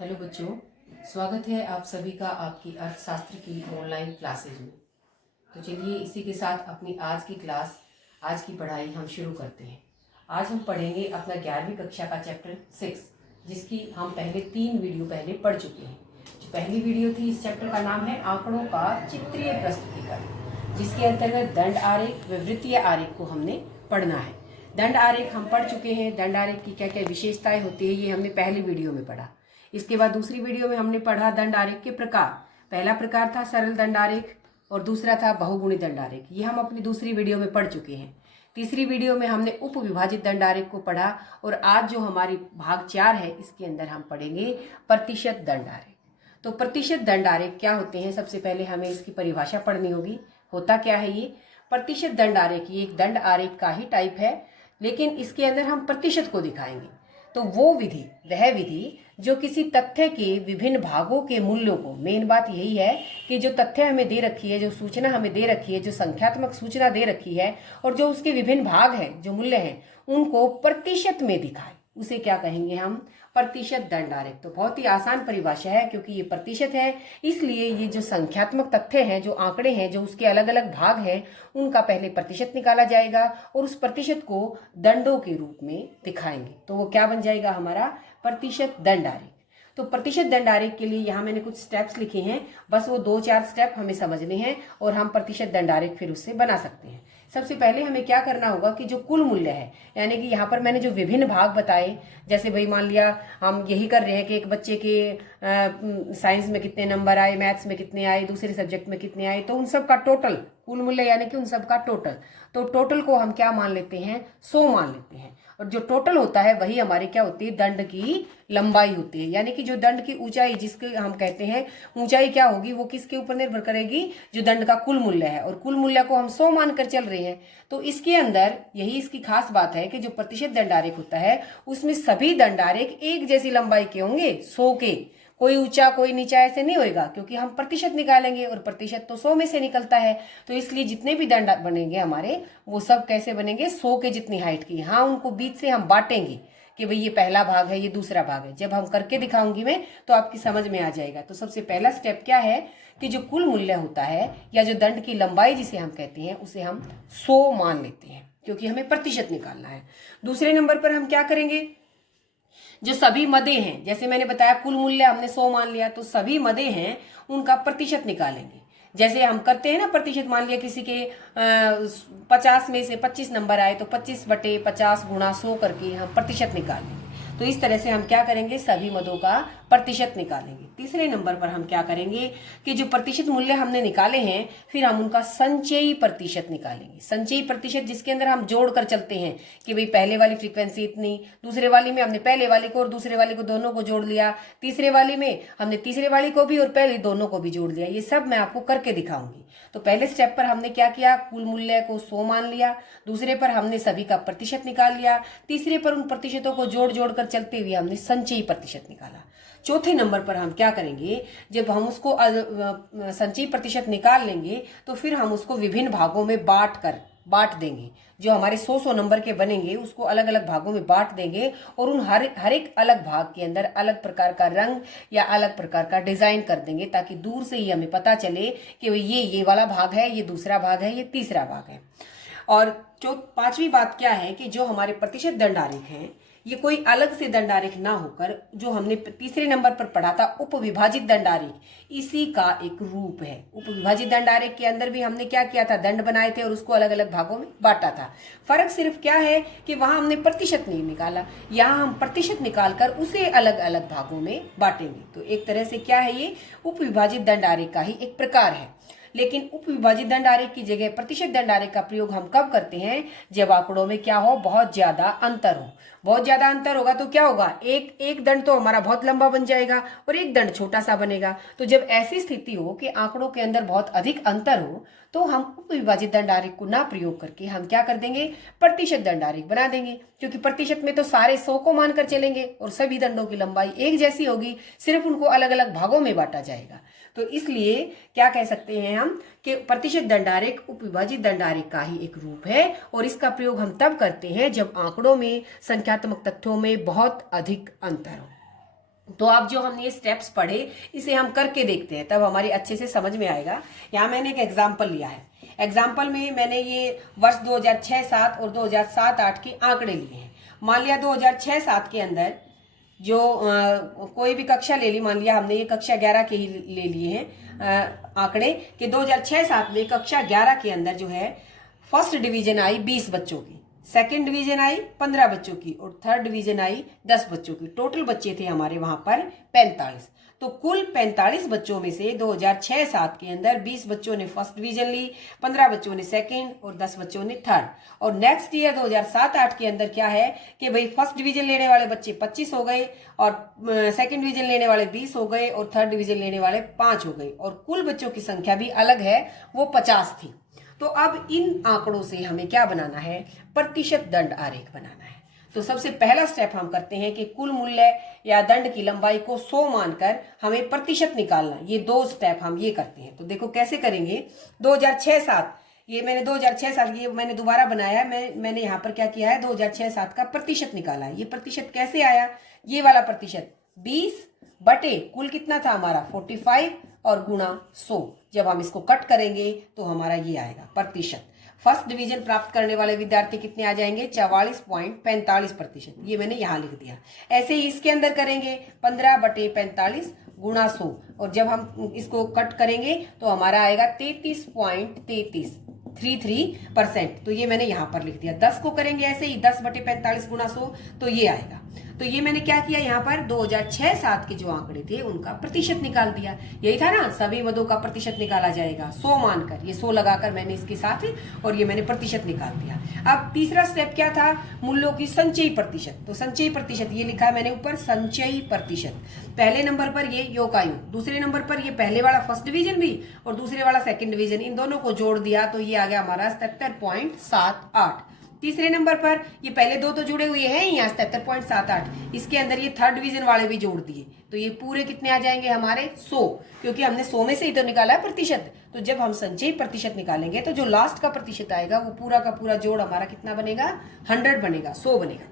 Hello बच्चों, स्वागत है आप सभी का आपकी अर्थशास्त्र की ऑनलाइन क्लासेज में। तो चलिए इसी के साथ अपनी आज की पढ़ाई हम शुरू करते हैं। आज हम पढ़ेंगे अपना 11वीं कक्षा का चैप्टर 6, जिसकी हम पहले 3 वीडियो पहले पढ़ चुके हैं। जो पहली वीडियो थी, इस चैप्टर का नाम है आंकड़ों का चित्रीय प्रस्तुतीकरण, जिसके अंतर्गत दंड आरेख व वृत्तीय आरेख को हमने पढ़ना है। दंड आरेख हम पढ़ चुके हैं। दंड आरेख की क्या क्या विशेषताएं होती है, ये हमने पहली वीडियो में पढ़ा। इसके बाद दूसरी वीडियो में हमने पढ़ा दंड आरेख के प्रकार। पहला प्रकार था सरल दंड आरेख और दूसरा था बहुगुणी दंड आरेख। ये हम अपनी दूसरी वीडियो में पढ़ चुके हैं। तीसरी वीडियो में हमने उप विभाजित दंड आरेख को पढ़ा और आज जो हमारी भाग 4 है, इसके अंदर हम पढ़ेंगे प्रतिशत दंड आरेख। तो प्रतिशत दंड आरेख क्या होते हैं, सबसे पहले हमें इसकी परिभाषा पढ़नी होगी। होता क्या है ये प्रतिशत दंड आरेख? ये एक दंड आरेख का ही टाइप है, लेकिन इसके अंदर हम प्रतिशत को दिखाएंगे। तो वह विधि जो किसी तथ्य के विभिन्न भागों के मूल्यों को, मेन बात यही है कि जो तथ्य हमें दे रखी है, जो सूचना हमें दे रखी है, जो संख्यात्मक सूचना दे रखी है और जो उसके विभिन्न भाग हैं, जो मूल्य हैं, उनको प्रतिशत में दिखाए, उसे क्या कहेंगे हम? प्रतिशत दंड आरेख। तो बहुत ही आसान परिभाषा है, क्योंकि ये प्रतिशत है, इसलिए ये जो संख्यात्मक तथ्य हैं, जो आंकड़े हैं, जो उसके अलग अलग भाग हैं, उनका पहले प्रतिशत निकाला जाएगा और उस प्रतिशत को दंडों के रूप में दिखाएंगे। तो वो क्या बन जाएगा? हमारा प्रतिशत दंड आरेख। तो प्रतिशत दंड आरेख के लिए यहाँ मैंने कुछ स्टेप्स लिखे हैं, बस वो 2-4 स्टेप हमें समझने हैं और हम प्रतिशत दंड आरेख फिर उससे बना सकते हैं। सबसे पहले हमें क्या करना होगा कि जो कुल मूल्य है, यानी कि यहाँ पर मैंने जो विभिन्न भाग बताए, जैसे भाई मान लिया हम यही कर रहे हैं कि एक बच्चे के साइंस में कितने नंबर आए, मैथ्स में कितने आए, दूसरे सब्जेक्ट में कितने आए, तो उन सब का टोटल कुल मूल्य, यानी कि उन सब का टोटल। तो टोटल को हम क्या मान लेते हैं? 100 मान लेते हैं। और जो टोटल होता है वही हमारी क्या होती है? दंड की लंबाई होती है। यानी कि जो दंड की ऊंचाई, जिसके हम कहते हैं ऊंचाई क्या होगी, वो किसके ऊपर निर्भर करेगी? जो दंड का कुल मूल्य है, और कुल मूल्य को हम 100 मानकर चल रहे हैं। तो इसके अंदर यही इसकी खास बात है कि जो प्रतिशत दंड आरेख होता है, उसमें सभी दंड आरेख एक जैसी लंबाई के होंगे, 100 के। कोई ऊंचा कोई नीचा ऐसे नहीं होएगा, क्योंकि हम प्रतिशत निकालेंगे और प्रतिशत तो 100 में से निकलता है। तो इसलिए जितने भी दंड बनेंगे हमारे, वो सब कैसे बनेंगे? 100 के जितनी हाइट की। हाँ, उनको बीच से हम बांटेंगे कि भाई ये पहला भाग है, ये दूसरा भाग है। जब हम करके दिखाऊंगी मैं, तो आपकी समझ में आ जाएगा। तो सबसे पहला स्टेप क्या है कि जो कुल मूल्य होता है, या जो दंड की लंबाई जिसे हम कहते हैं, उसे हम 100 मान लेते हैं, क्योंकि हमें प्रतिशत निकालना है। दूसरे नंबर पर हम क्या करेंगे? जो सभी मदे हैं, जैसे मैंने बताया कुल मूल्य हमने 100 मान लिया, तो सभी मदे हैं उनका प्रतिशत निकालेंगे। जैसे हम करते हैं ना प्रतिशत, मान लिया किसी के 50 में से 25 नंबर आए, तो 25/50 गुणा 100 करके हम प्रतिशत निकालेंगे। तो इस तरह से हम क्या करेंगे? सभी मदों का प्रतिशत निकालेंगे। तीसरे नंबर पर हम क्या करेंगे कि जो प्रतिशत मूल्य हमने निकाले हैं, फिर हम उनका संचयी प्रतिशत निकालेंगे। संचयी प्रतिशत जिसके अंदर हम जोड़ कर चलते हैं कि भाई पहले वाली फ्रीक्वेंसी इतनी, दूसरे वाली में हमने पहले वाली को और दूसरे वाली को दोनों को जोड़ लिया, तीसरे वाली में हमने तीसरे वाली को भी और पहले दोनों को भी जोड़ लिया। ये सब मैं आपको करके दिखाऊंगी। तो पहले स्टेप पर हमने क्या किया? कुल मूल्य को 100 मान लिया। दूसरे पर हमने सभी का प्रतिशत निकाल लिया। तीसरे पर उन प्रतिशतों को जोड़ जोड़ कर चलते हुए हमने संचयी प्रतिशत निकाला। चौथे नंबर पर हम क्या करेंगे? जब हम उसको संचयी प्रतिशत निकाल लेंगे, तो फिर हम उसको विभिन्न भागों में बांट देंगे। जो हमारे 100 नंबर के बनेंगे, उसको अलग अलग भागों में बांट देंगे और उन हर एक अलग भाग के अंदर अलग प्रकार का रंग या अलग प्रकार का डिजाइन कर देंगे, ताकि दूर से ही हमें पता चले कि ये वाला भाग है, ये दूसरा भाग है, ये तीसरा भाग है। और जो पांचवी बात क्या है कि जो हमारे प्रतिशत दंड आरेख हैं, ये कोई अलग से दंड आरेख ना होकर, जो हमने तीसरे नंबर पर पढ़ा था उप विभाजित दंड आरेख, इसी का एक रूप है। उप विभाजित दंड आरेख के अंदर भी हमने क्या किया था? दंड बनाए थे और उसको अलग अलग भागों में बांटा था। फर्क सिर्फ क्या है कि वहां हमने प्रतिशत नहीं निकाला, यहाँ हम प्रतिशत निकालकर उसे अलग अलग भागों में बांटेंगे। तो एक तरह से क्या है, ये उप विभाजित दंड आरेख का ही एक प्रकार है। लेकिन उप विभाजित दंड आरेख की जगह प्रतिशत दंड आरेख का प्रयोग हम कब करते हैं? जब आंकड़ों में क्या हो? बहुत ज्यादा अंतर हो। बहुत ज्यादा अंतर होगा तो क्या होगा? एक दंड तो हमारा बहुत लंबा बन जाएगा और एक दंड छोटा सा बनेगा। तो जब ऐसी स्थिति हो कि आंकड़ों के अंदर बहुत अधिक अंतर हो, तो हम उप विभाजित दंड आरेख को ना प्रयोग करके हम क्या कर देंगे? प्रतिशत दंड आरेख बना देंगे। क्योंकि प्रतिशत में तो सारे 100 को मानकर चलेंगे और सभी दंडों की लंबाई एक जैसी होगी, सिर्फ उनको अलग अलग भागों में बांटा जाएगा। तो इसलिए क्या कह सकते हैं हम कि प्रतिशत दंड आरेख उप विभाजित दंड आरेख का ही एक रूप है, और इसका प्रयोग हम तब करते हैं जब आंकड़ों में, संख्यात्मक तथ्यों में बहुत अधिक अंतर हो। तो अब जो हमने ये स्टेप्स पढ़े इसे हम करके देखते हैं, तब हमारी अच्छे से समझ में आएगा। यहाँ मैंने एक एग्जाम्पल लिया है। एग्जाम्पल में मैंने ये वर्ष 2006-07 और 2007-08 के आंकड़े लिए हैं। मान लिया 2006-07 के अंदर जो कोई भी कक्षा ले ली, मान लिया हमने ये कक्षा 11 के ही ले लिए हैं आंकड़े कि 2006-07 में कक्षा 11 के अंदर जो है फर्स्ट डिवीजन आई 20 बच्चों की, सेकंड डिवीजन आई 15 बच्चों की और थर्ड डिवीजन आई 10 बच्चों की। टोटल बच्चे थे हमारे वहां पर 45। तो कुल 45 बच्चों में से 2006-07 के अंदर 20 बच्चों ने फर्स्ट डिवीजन ली, 15 बच्चों ने सेकंड और 10 बच्चों ने थर्ड। और नेक्स्ट ईयर 2007-08 के अंदर क्या है कि भाई फर्स्ट डिवीजन लेने वाले बच्चे 25 हो गए और सेकंड डिवीजन लेने वाले 20 हो गए और थर्ड डिवीजन लेने वाले 5 हो गए और कुल बच्चों की संख्या भी अलग है, वो 50 थी। तो अब इन आंकड़ों से हमें क्या बनाना है, प्रतिशत दंड आरेख बनाना है। तो सबसे पहला स्टेप हम करते हैं कि कुल मूल्य या दंड की लंबाई को 100 मानकर हमें प्रतिशत निकालना। ये 2 स्टेप हम ये करते हैं। तो देखो कैसे करेंगे। 2006-07 ये मैंने 2006-07 ये मैंने दोबारा बनाया है। मैंने यहाँ पर क्या किया है, 2006-07 का प्रतिशत निकाला है। ये प्रतिशत कैसे आया, ये वाला प्रतिशत 20 बटे कुल कितना था हमारा 45 और गुणा 100। जब हम इसको कट करेंगे तो हमारा ये आएगा प्रतिशत। फर्स्ट डिवीजन प्राप्त करने वाले विद्यार्थी कितने आ जाएंगे, 44.45%। ये मैंने यहाँ लिख दिया। ऐसे ही इसके अंदर करेंगे 15 बटे 45 गुणा 100 और जब हम इसको कट करेंगे तो हमारा आएगा 33.33% तो ये मैंने यहाँ पर लिख दिया। 10 को करेंगे ऐसे ही 10 बटे 45 गुणा 100 तो ये आएगा। तो ये मैंने क्या किया, यहाँ पर 2006-07 के जो आंकड़े थे उनका प्रतिशत निकाल दिया। यही था ना, सभी मदों का प्रतिशत निकाला जाएगा 100 मानकर। ये 100 लगाकर मैंने इसके साथ और ये मैंने प्रतिशत निकाल दिया। अब तीसरा स्टेप क्या था, मूल्यों की संचयी प्रतिशत। तो संचयी प्रतिशत ये लिखा है मैंने ऊपर, संचयी प्रतिशत। पहले नंबर पर ये योगायु, दूसरे नंबर पर ये पहले वाला फर्स्ट डिवीजन भी और दूसरे वाला सेकंड डिवीजन, इन दोनों को जोड़ दिया तो ये आ गया हमारा 77.78। तीसरे नंबर पर ये पहले 2 तो जुड़े हुए हैं यहाँ 77.78, इसके अंदर ये थर्ड डिवीजन वाले भी जोड़ दिए तो ये पूरे कितने आ जाएंगे हमारे 100, क्योंकि हमने 100 में से ही तो निकाला है प्रतिशत। तो जब हम संचयी प्रतिशत निकालेंगे तो जो लास्ट का प्रतिशत आएगा वो पूरा का पूरा जोड़ हमारा कितना बनेगा, 100 बनेगा, 100 बनेगा।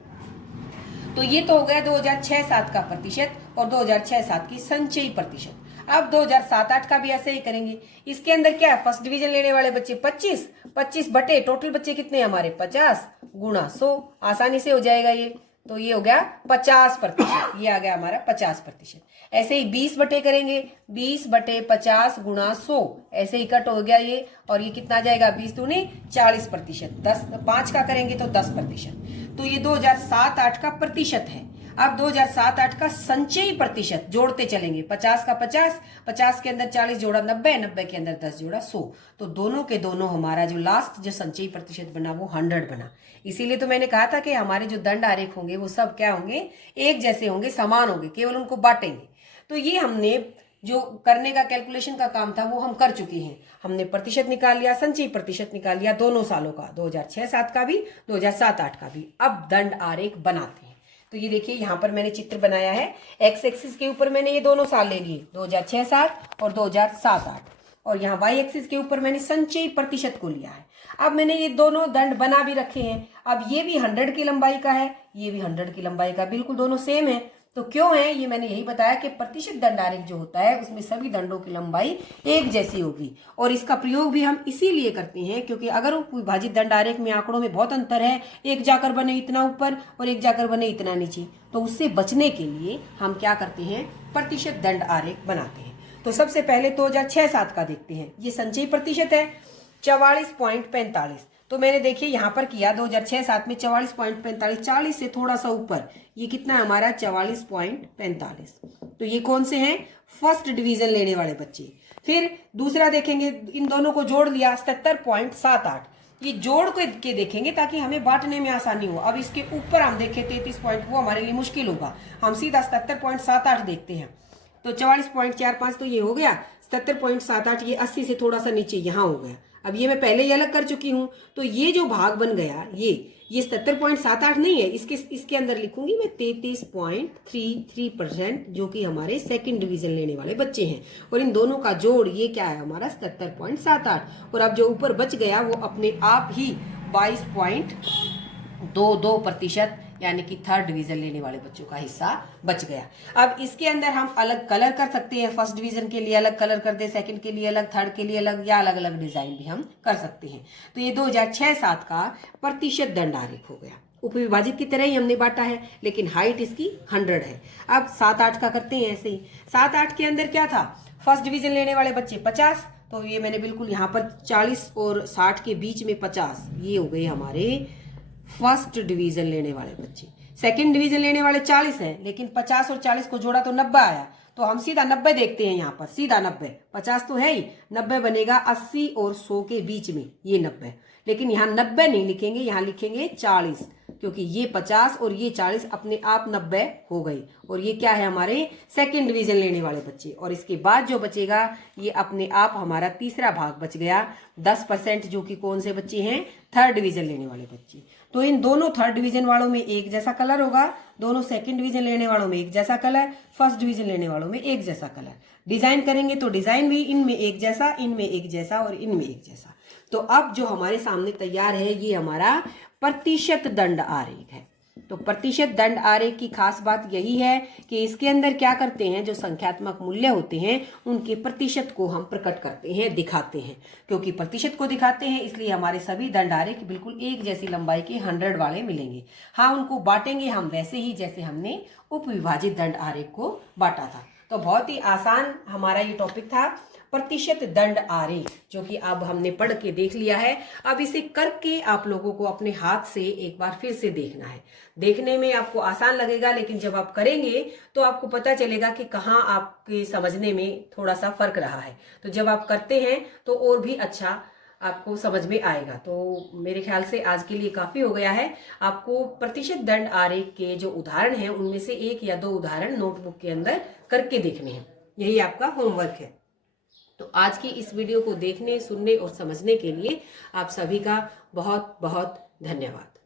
तो ये तो हो गया 2006-07 का प्रतिशत और 2006-07 की संचयी प्रतिशत। अब 2007-08 का भी ऐसे ही करेंगे। इसके अंदर क्या है, फर्स्ट डिवीजन लेने वाले बच्चे 25 बटे टोटल बच्चे कितने हमारे 50 गुणा 100, आसानी से हो जाएगा ये। तो ये हो गया 50%, ये आ गया हमारा 50%। ऐसे ही 20 बटे करेंगे, 20 बटे 50 गुणा 100, ऐसे ही कट हो गया ये और ये कितना जाएगा 20 दूनी 40%। 5 का करेंगे तो 10%। तो ये 2007-08 का प्रतिशत है। अब 2007-08 का संचयी प्रतिशत जोड़ते चलेंगे, 50 का 50, 50 के अंदर 40 जोड़ा 90, 90 के अंदर 10 जोड़ा 100। तो दोनों के दोनों हमारा जो लास्ट जो संचयी प्रतिशत बना वो 100 बना। इसीलिए तो मैंने कहा था कि हमारे जो दंड आरेख होंगे वो सब क्या होंगे, एक जैसे होंगे, समान होंगे, केवल उनको बांटेंगे। तो ये हमने जो करने का कैलकुलेशन का काम था वो हम कर चुके हैं। हमने प्रतिशत निकाल लिया, संचयी प्रतिशत निकाल लिया दोनों सालों का, 2006-07 का भी 2007-08 का भी। अब दंड आरेख बनाते हैं। तो ये देखिए यहाँ पर मैंने चित्र बनाया है। एक्स एक्सिस के ऊपर मैंने ये दोनों साल ले लिए, 2006-07 और 2007-08, और यहाँ वाई एक्सिस के ऊपर मैंने संचयी प्रतिशत को लिया है। अब मैंने ये दोनों दंड बना भी रखे हैं। अब ये भी 100 की लंबाई का है, ये भी 100 की लंबाई का, बिल्कुल दोनों सेम है। तो क्यों है, ये मैंने यही बताया कि प्रतिशत दंड आरेख जो होता है उसमें सभी दंडों की लंबाई एक जैसी होगी। और इसका प्रयोग भी हम इसीलिए करते हैं क्योंकि अगर विभाजित दंड आरेख में आंकड़ों में बहुत अंतर है, एक जाकर बने इतना ऊपर और एक जाकर बने इतना नीचे, तो उससे बचने के लिए हम क्या करते हैं, प्रतिशत दंड आरेख बनाते हैं। तो सबसे पहले 2006-07 का देखते हैं। ये संचयी प्रतिशत है 44.45। तो मैंने देखिए यहाँ पर किया 2006-07 में 44.45, 40 से थोड़ा सा ऊपर, ये कितना है हमारा 44.45। तो ये कौन से हैं, फर्स्ट डिवीजन लेने वाले बच्चे। फिर दूसरा देखेंगे, इन दोनों को जोड़ लिया 77.78, ये जोड़ के देखेंगे ताकि हमें बांटने में आसानी हो। अब इसके ऊपर हम देखें 33 पॉइंट, वो हमारे लिए मुश्किल होगा, हम सीधा 77.78 देखते हैं। तो 44.45 तो ये हो गया, 77.78 ये 80 से थोड़ा सा नीचे यहाँ हो गया। अब ये मैं पहले ही अलग कर चुकी हूँ, तो ये जो भाग बन गया ये 77.78 नहीं है, इसके अंदर लिखूंगी मैं 33.33%, जो कि हमारे सेकंड डिवीजन लेने वाले बच्चे हैं। और इन दोनों का जोड़ ये क्या है हमारा 77.78। और अब जो ऊपर बच गया वो अपने आप ही 22.22% यानी कि थर्ड डिवीजन लेने वाले बच्चों का हिस्सा बच गया। अब इसके अंदर हम अलग कलर कर सकते हैं, फर्स्ट डिवीजन के लिए अलग कलर कर दे, सेकंड के लिए अलग, थर्ड के लिए अलग, या अलग अलग डिजाइन भी हम कर सकते हैं। तो ये 2006-07 का प्रतिशत दंड आरेख हो गया। उपविभाजित की तरह ही हमने बांटा है, लेकिन हाइट इसकी 100 है। अब 7-8 का करते हैं ऐसे ही। 7-8 के अंदर क्या था, फर्स्ट डिवीजन लेने वाले बच्चे 50, तो ये मैंने बिल्कुल यहाँ पर 40 और 60 के बीच में 50, ये हो गए हमारे फर्स्ट डिवीजन लेने वाले बच्चे। सेकंड डिवीजन लेने वाले 40 हैं, लेकिन 50 और 40 को जोड़ा तो 90 आया, तो हम सीधा 90 देखते हैं यहाँ पर, सीधा 90, 50 तो है ही, 90 बनेगा 80 और 100 के बीच में, ये 90। लेकिन यहाँ 90 नहीं लिखेंगे, यहाँ लिखेंगे 40, क्योंकि ये 50 और ये 40 अपने आप 90 हो गई। और ये क्या है, हमारे सेकंड डिवीजन लेने वाले बच्चे। और इसके बाद जो बचेगा ये अपने आप हमारा तीसरा भाग बच गया, 10%, जो कि कौन से बच्चे हैं, थर्ड डिवीजन लेने वाले बच्चे। तो इन दोनों थर्ड डिवीजन वालों में एक जैसा कलर होगा, दोनों सेकंड डिवीजन लेने वालों में एक जैसा कलर, फर्स्ट डिवीजन लेने वालों में एक जैसा कलर। डिजाइन करेंगे तो डिजाइन भी इनमें एक जैसा, इनमें एक जैसा और इनमें एक जैसा। तो अब जो हमारे सामने तैयार है ये हमारा प्रतिशत दंड आरेख है। तो प्रतिशत दंड आरेख की खास बात यही है कि इसके अंदर क्या करते हैं, जो संख्यात्मक मूल्य होते हैं उनके प्रतिशत को हम प्रकट करते हैं, दिखाते हैं। क्योंकि प्रतिशत को दिखाते हैं इसलिए हमारे सभी दंड आरेख बिल्कुल एक जैसी लंबाई के 100 वाले मिलेंगे। हाँ, उनको बांटेंगे हम वैसे ही जैसे हमने उपविभाजित दंड आरेख को बांटा था। तो बहुत ही आसान हमारा ये टॉपिक था, प्रतिशत दंड आरेख, जो कि अब हमने पढ़ के देख लिया है। अब इसे करके आप लोगों को अपने हाथ से एक बार फिर से देखना है। देखने में आपको आसान लगेगा, लेकिन जब आप करेंगे तो आपको पता चलेगा कि कहाँ आपके समझने में थोड़ा सा फर्क रहा है। तो जब आप करते हैं तो और भी अच्छा आपको समझ में आएगा। तो मेरे ख्याल से आज के लिए काफी हो गया है। आपको प्रतिशत दंड आरेख के जो उदाहरण हैं उनमें से 1 या 2 उदाहरण नोटबुक के अंदर करके देखने हैं, यही आपका होमवर्क है। तो आज की इस वीडियो को देखने, सुनने और समझने के लिए आप सभी का बहुत बहुत धन्यवाद।